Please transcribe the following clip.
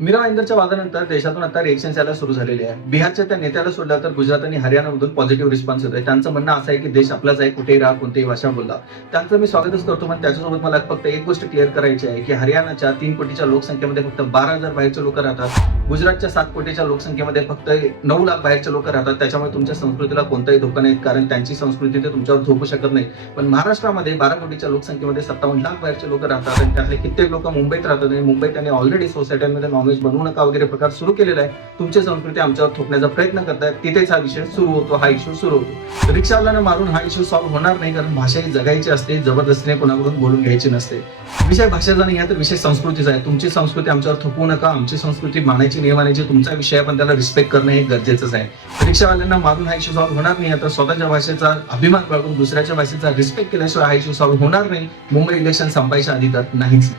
मीरा भाईंदरच्या वादानंतर देशातून आता रिएक्शन यायला सुरू झालेली आहे. बिहारच्या त्या नेत्याला सोडलं तर गुजरात आणि हरियाणामधून पॉझिटिव्ह रिस्पॉन्स येतोय. त्यांचं म्हणणं असं आहे की देश आपलाच आहे, कुठेही राहा, कोणतीही भाषा बोला. त्यांचं मी स्वागतच करतो, पण त्याच्यासोबत मला फक्त एक गोष्ट क्लिअर करायची आहे की हरियाणाच्या 3 कोटीच्या लोकसंख्येमध्ये फक्त 12,000 बाहेरचे लोक राहतात. गुजरातच्या 7 कोटीच्या लोकसंख्येमध्ये फक्त 9 लाख बाहेरचे लोक राहतात. त्याच्यामुळे तुमच्या संस्कृतीला कोणताही धोका नाही, कारण त्यांची संस्कृती ते तुमच्यावर झोपू शकत नाही. पण महाराष्ट्रामध्ये 12 कोटीच्या लोकसंख्येमध्ये 57 लाख बाहेरचे लोक राहतात आणि त्यातले कित्येक लोक मुंबईत राहतात आणि मुंबईत त्यांनी ऑलरेडी सोसायट्यांमध्ये नॉनव्हेज बनवू नका वगैरे प्रकार सुरू केलेला आहे. तुमची संस्कृती आमच्यावर थोपण्याचा प्रयत्न करतायत. तिथेच हा विषय सुरू होतो, हा इश्यू सुरू होतो. रिक्षावाल्यांना मारून हा इश्यू सॉल्व्ह होणार नाही, कारण भाषा ही जगायची असते, जबरदस्तीने कोणाकडून बोलून घ्यायची नसते. विषय भाषेचा नाही आहे तर विषय संस्कृतीचा आहे. तुमची संस्कृती आमच्यावर थोपवू नका. आमची संस्कृती मानायची, नियम मानायची तुमचा विषय आहे, पण त्याला रिस्पेक्ट करणं हे गरजेचंच आहे. रिक्षावाल्यांना मारून हा इश्यू सॉल्व्ह होणार नाही. तर स्वतःच्या भाषेचा अभिमान बाळगून दुसऱ्याच्या भाषेचा रिस्पेक्ट केल्याशिवाय हा इश्यू सॉल्व्ह होणार नाही. मुंबई इलेक्शन संपायच्या आधी तर नाहीच.